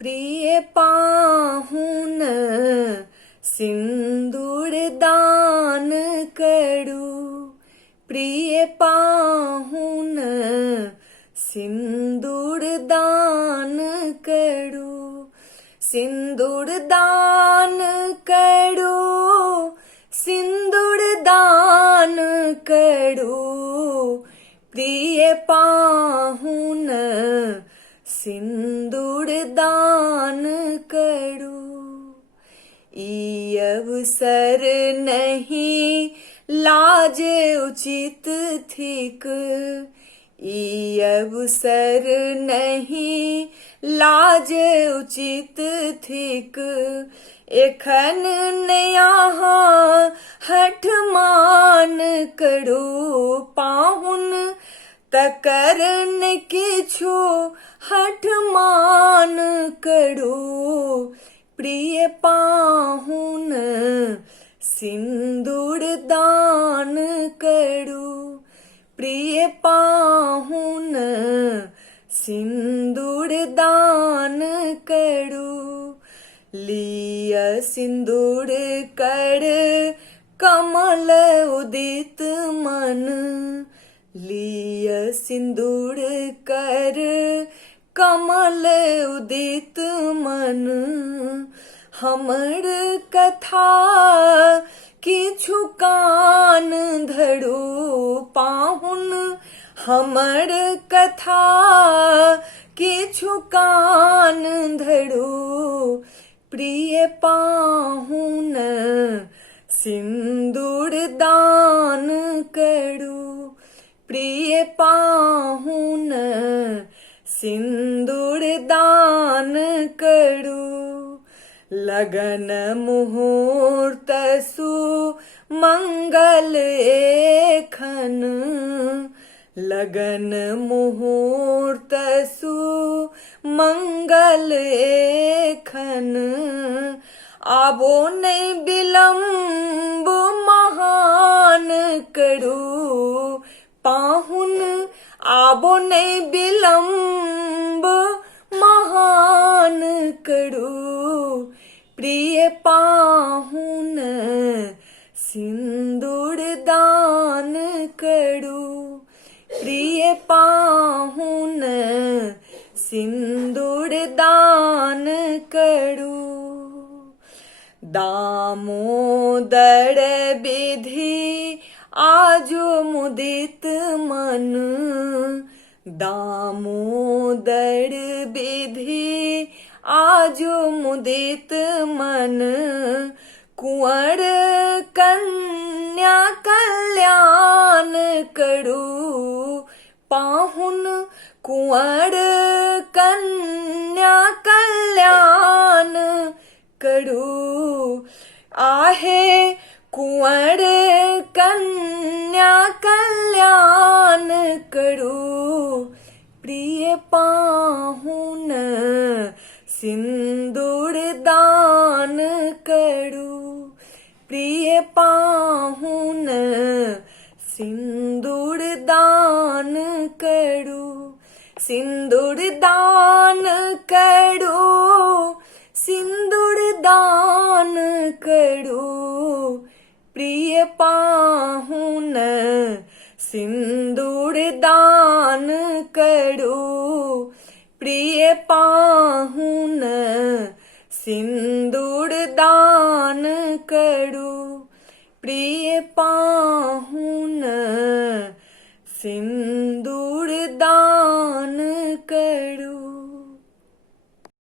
प्रिय पाहुन सिंदूर दान करू, प्रिय पाहुन सिंदूर दान करू, सिंदूर दान करू, सिंदूर दान करू, प्रिय पाहुन सिंदूर दान करू। ई अवसर नहीं लाज उचित थिक, ई अवसर नहीं लाज उचित थिक, एखन यहाँ हठ मान करू, पाहुन तकरन किछु हठ मान करू, प्रिय पाहुन सिंदूर दान करू, प्रिय पाहुन सिंदूर दान करू। लिय सिंदूर कर कमल उदित मन, लिय सिंदूर कर कमल उदित मन, हमर कथा किछु कान धरू, पाहुन हमर कथा किछु कान धरू, प्रिय पाहुन सिंदूर दान करू, प्रिय पाहुन सिंदूर दान करू। लगन मुहूर्त सु मंगल एखन, लगन मुहूर्त सु मंगल एखन, आबो नहीं विलम्ब महान करू, पाहुन आबो नहीं विलम्ब महान करू, प्रिय पाहुन सिंदूर दान करू, प्रिय पाहुन सिंदूर दान करू। दामोदर विधि आजो मुदित मन, दामोदर विधि आजो मुदित मन, कुंवर कन्या कल्याण करू, पाहुन कुंवर कन्या कल्याण करू, आहे कुंवर कन्या कल्याण करू, प्रिय पाहुन सिंदूर दान करू, प्रिय पाहुन सिंदूर दान करू, सिंदूर दान करू, सिंदूर दान करू, प्रिय पाहुन सिंदूर दान करू, प्रिय पाहुन सिंदूर दान करू, प्रिय पाहुन सिंदूर